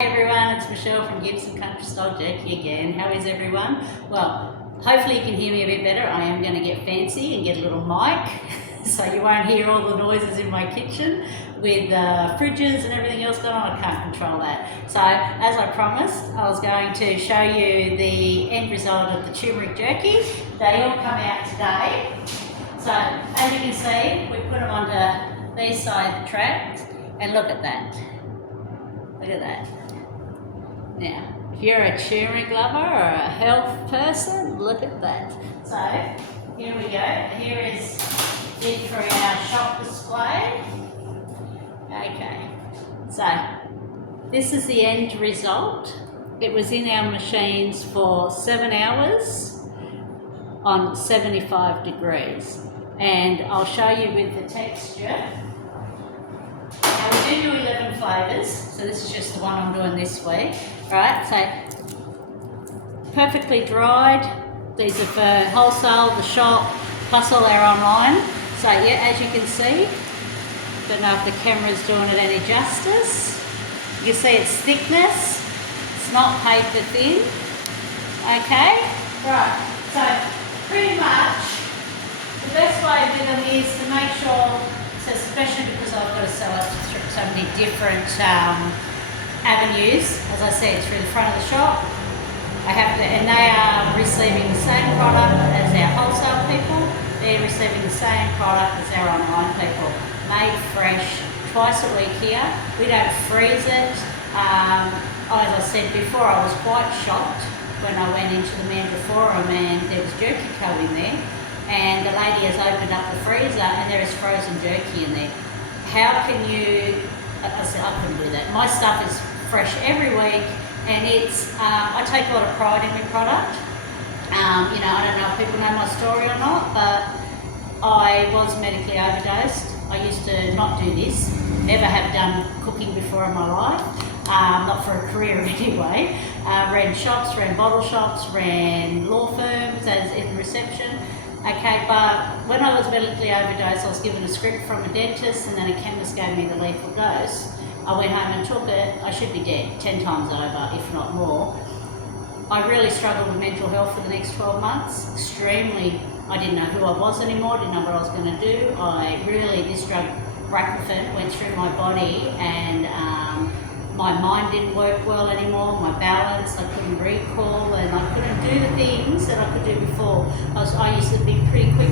Hey everyone, it's Michelle from Gibson Country Style Jerky again. How is everyone? Well, hopefully you can hear me a bit better. I am going to get fancy and get a little mic so you won't hear all the noises in my kitchen with fridges and everything else going on. I can't control that. So as I promised, I was going to show you the end result of the turmeric jerky. They all come out today. So as you can see, we put them onto these side tracks and look at that. Look at that. Now, if you're a turmeric lover or a health person, look at that. So, here we go. Here is it for our shop display. Okay, so this is the end result. It was in our machines for 7 hours on 75 degrees. And I'll show you with the texture. Now we do 11 flavours, so this is just the one I'm doing this week. Right, so perfectly dried. These are for wholesale, the shop, plus all our online. So yeah, as you can see, don't know if the camera's doing it any justice. You can see its thickness. It's not paper thin. Okay, right. So pretty much the best way to do them is to make sure, so especially because I've got to sell it through so many different avenues, as I said, through the front of the shop. I have to, and they are receiving the same product as our wholesale people. They're receiving the same product as our online people. Made fresh, twice a week here. We don't freeze it. As I said before, I was quite shocked when I went into the Mandra Forum and there was jerky co in there. And the lady has opened up the freezer and there is frozen jerky in there. How can you, I said, I couldn't do that. My stuff is fresh every week and it's, I take a lot of pride in my product. You know, I don't know if people know my story or not, but I was medically overdosed. I used to not do this, never have done cooking before in my life, not for a career anyway. Ran shops, ran bottle shops, ran law firms as in reception. Okay, but when I was medically overdosed, I was given a script from a dentist and then a chemist gave me the lethal dose. I went home and took it. I should be dead 10 times over, if not more. I really struggled with mental health for the next 12 months. Extremely, I didn't know who I was anymore, didn't know what I was going to do. This drug, Brachyfen, went through my body and my mind didn't work well anymore, my balance, I couldn't recall and I couldn't do the things that I could do before. I used to be pretty quick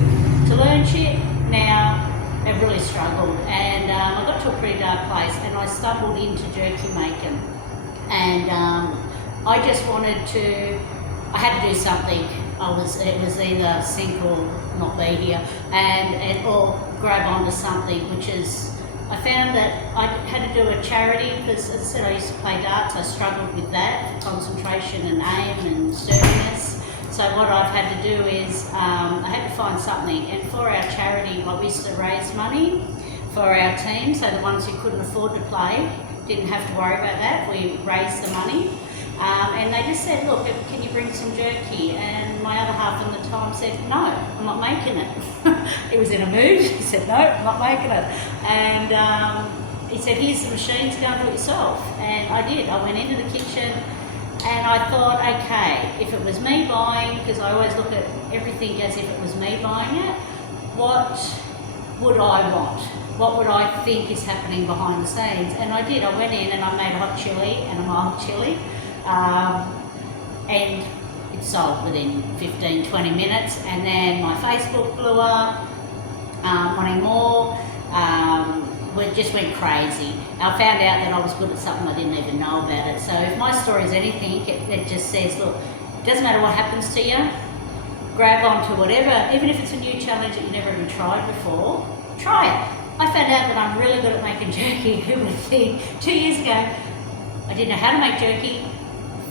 to learn shit. Now I really struggled and I got to a pretty dark place and I stumbled into jerky making and I just wanted to, I had to do something. It was either sink or not be here or grab onto something, which is, I found that I had to do a charity because, as I said, I used to play darts. I struggled with that, concentration and aim and sturdiness. So what I've had to do is I had to find something. And for our charity, we used to raise money for our team. So the ones who couldn't afford to play didn't have to worry about that. We raised the money. And they just said, look, can you bring some jerky? And my other half of the time said, no, I'm not making it. He was in a mood. He said, no, I'm not making it. And he said, here's the machines, go and do it yourself. And I did. I went into the kitchen and I thought, okay, if it was me buying, because I always look at everything as if it was me buying it, what would I want? What would I think is happening behind the scenes? And I did. I went in and I made a hot chili and a mild chili. And it sold within 15-20 minutes and then my Facebook blew up, wanting more, we just went crazy. I found out that I was good at something I didn't even know about it. So if my story is anything, it just says, look, it doesn't matter what happens to you, grab onto whatever, even if it's a new challenge that you never even tried before, try it. I found out that I'm really good at making jerky. Who would think? 2 years ago, I didn't know how to make jerky.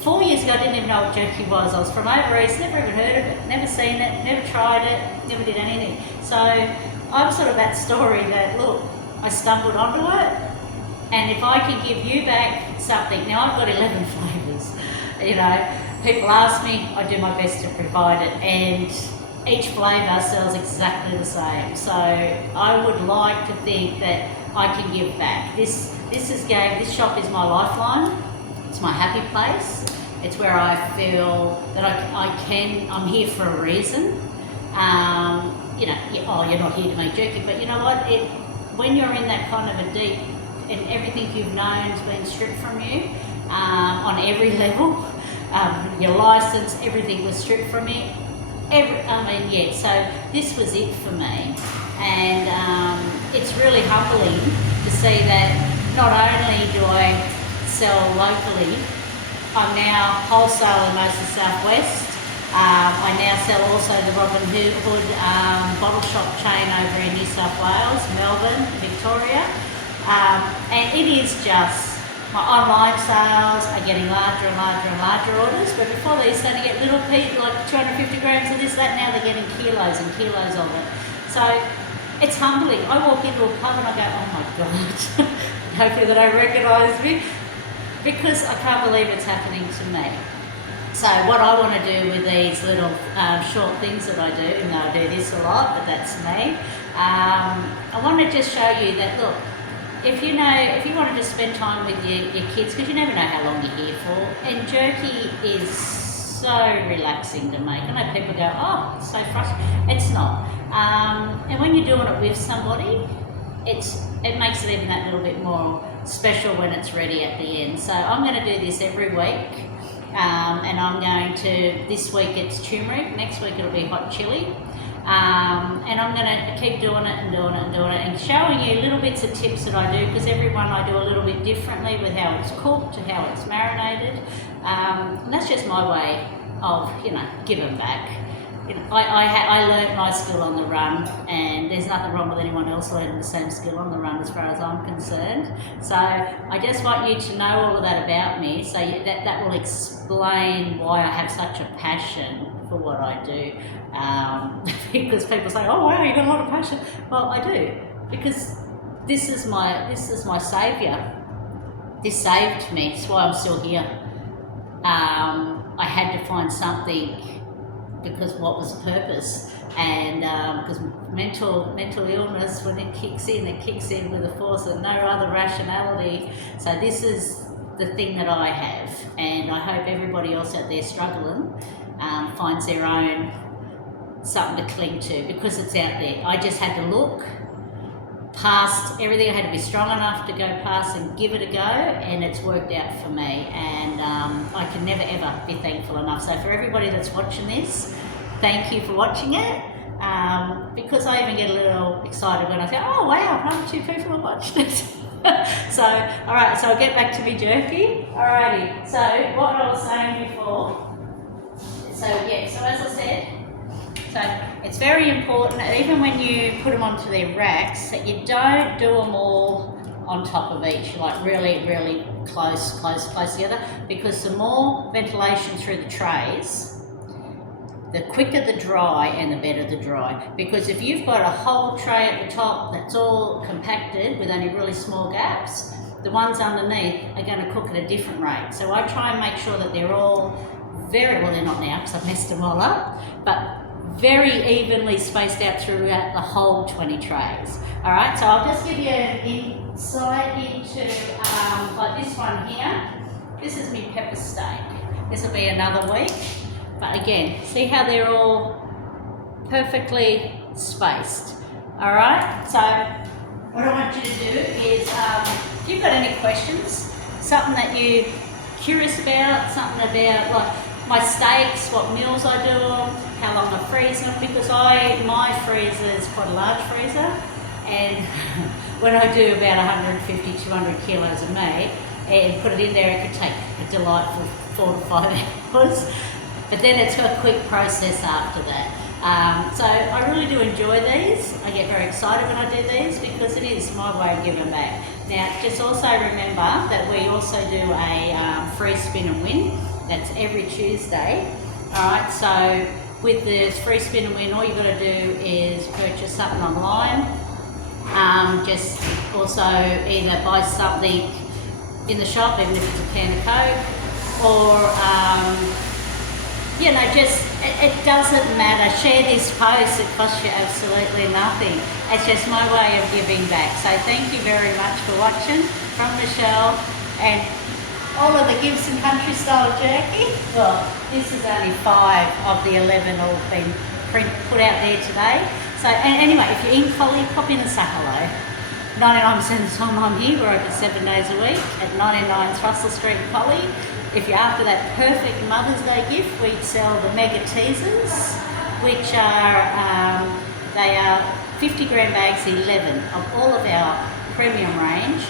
4 years ago, I didn't even know what jerky was. I was from over east, never even heard of it, never seen it, never tried it, never did anything. So I'm sort of that story that, look, I stumbled onto it, and if I can give you back something, now I've got 11 flavours, you know, people ask me, I do my best to provide it, and each flavour sells exactly the same. So I would like to think that I can give back. This shop is my lifeline. It's my happy place. It's where I feel that I'm here for a reason. You know, you're not here to make jerky, but you know what? When you're in that kind of a deep, and everything you've known has been stripped from you on every level, your license, everything was stripped from me. So this was it for me, and it's really humbling to see that not only do I sell locally, I'm now wholesale in most of the Southwest. I now sell also the Robin Hood bottle shop chain over in New South Wales, Melbourne, Victoria, and it is just my online sales are getting larger and larger and larger orders, but before they used to only get little pieces, like 250 grams of this, that, now they're getting kilos and kilos of it. So it's humbling. I walk into a pub and I go, oh my God, hopefully they don't recognise me, because I can't believe it's happening to me. So what I want to do with these little short things that I do, even though I do this a lot, but that's me, I want to just show you that, look, if you want to just spend time with your kids, because you never know how long you're here for, and jerky is so relaxing to make. I know people go, oh, it's so frustrating. It's not. And when you're doing it with somebody, it makes it even that little bit more special when it's ready at the end. So I'm going to do this every week, and I'm going to, this week it's turmeric, next week it'll be hot chili. And I'm going to keep doing it and doing it and doing it and showing you little bits of tips that I do, because everyone I do a little bit differently with how it's cooked, how it's marinated, and that's just my way of, giving back. I learnt my skill on the run, and there's nothing wrong with anyone else learning the same skill on the run as far as I'm concerned. So I just want you to know all of that about me, so that will explain why I have such a passion for what I do. Because people say, oh wow, you've got a lot of passion. Well, I do, because this is my saviour. This saved me. It's why I'm still here. I had to find something, because what was the purpose? And because mental illness, when it kicks in with a force of no other rationality. So this is the thing that I have, and I hope everybody else out there struggling finds their own something to cling to, because it's out there. I just had to look past everything. I had to be strong enough to go past and give it a go, and it's worked out for me, and I can never ever be thankful enough. So for everybody that's watching this, thank you for watching it, because I even get a little excited when I say, oh wow, another 2 people have watched it. So alright, so I'll get back to me jerky. Alrighty, so what I was saying before, so as I said, so it's very important, even when you put them onto their racks, that you don't do them all on top of each, like really, really close together, because the more ventilation through the trays, the quicker the dry and the better the dry. Because if you've got a whole tray at the top that's all compacted with only really small gaps, the ones underneath are going to cook at a different rate. So I try and make sure that they're all very, well they're not now because I've messed them all up, but very evenly spaced out throughout the whole 20 trays. Alright, so I'll just give you an insight into like this one here. This is my pepper steak. This will be another week. But again, see how they're all perfectly spaced. Alright, so what I want you to do is, if you've got any questions, something that you're curious about, something about like my steaks, what meals I do them, how long I freeze them, because my freezer is quite a large freezer, and when I do about 150, 200 kilos of meat and put it in there, it could take a delightful 4 to 5 hours. But then it's a quick process after that. So I really do enjoy these. I get very excited when I do these, because it is my way of giving back. Now, just also remember that we also do a free spin and win. That's every Tuesday. Alright, so with the free spin and win, all you've got to do is purchase something online. Just also either buy something in the shop, even if it's a can of Coke, or just, it doesn't matter. Share this post, it costs you absolutely nothing. It's just my way of giving back. So thank you very much for watching. From Michelle, and all of the Gibson country style jerky. Well, this is only 5 of the 11 all been put out there today. So, and anyway, if you're in Collie, pop in and say hello. 99% of the time I'm here, we're open 7 days a week at 99 Russell Street, Collie. If you're after that perfect Mother's Day gift, we sell the Mega Teasers, which are, they are 50 gram bags, 11 of all of our premium range.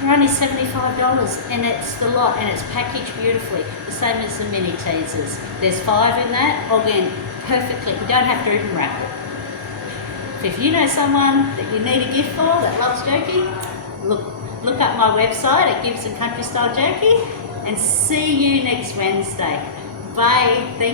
They're only $75 and it's the lot and it's packaged beautifully, the same as the mini teasers. There's 5 in that, again, perfectly, you don't have to even wrap it. If you know someone that you need a gift for that loves jerky, look up my website at Gibson Country Style Jerky and see you next Wednesday. Bye. Thank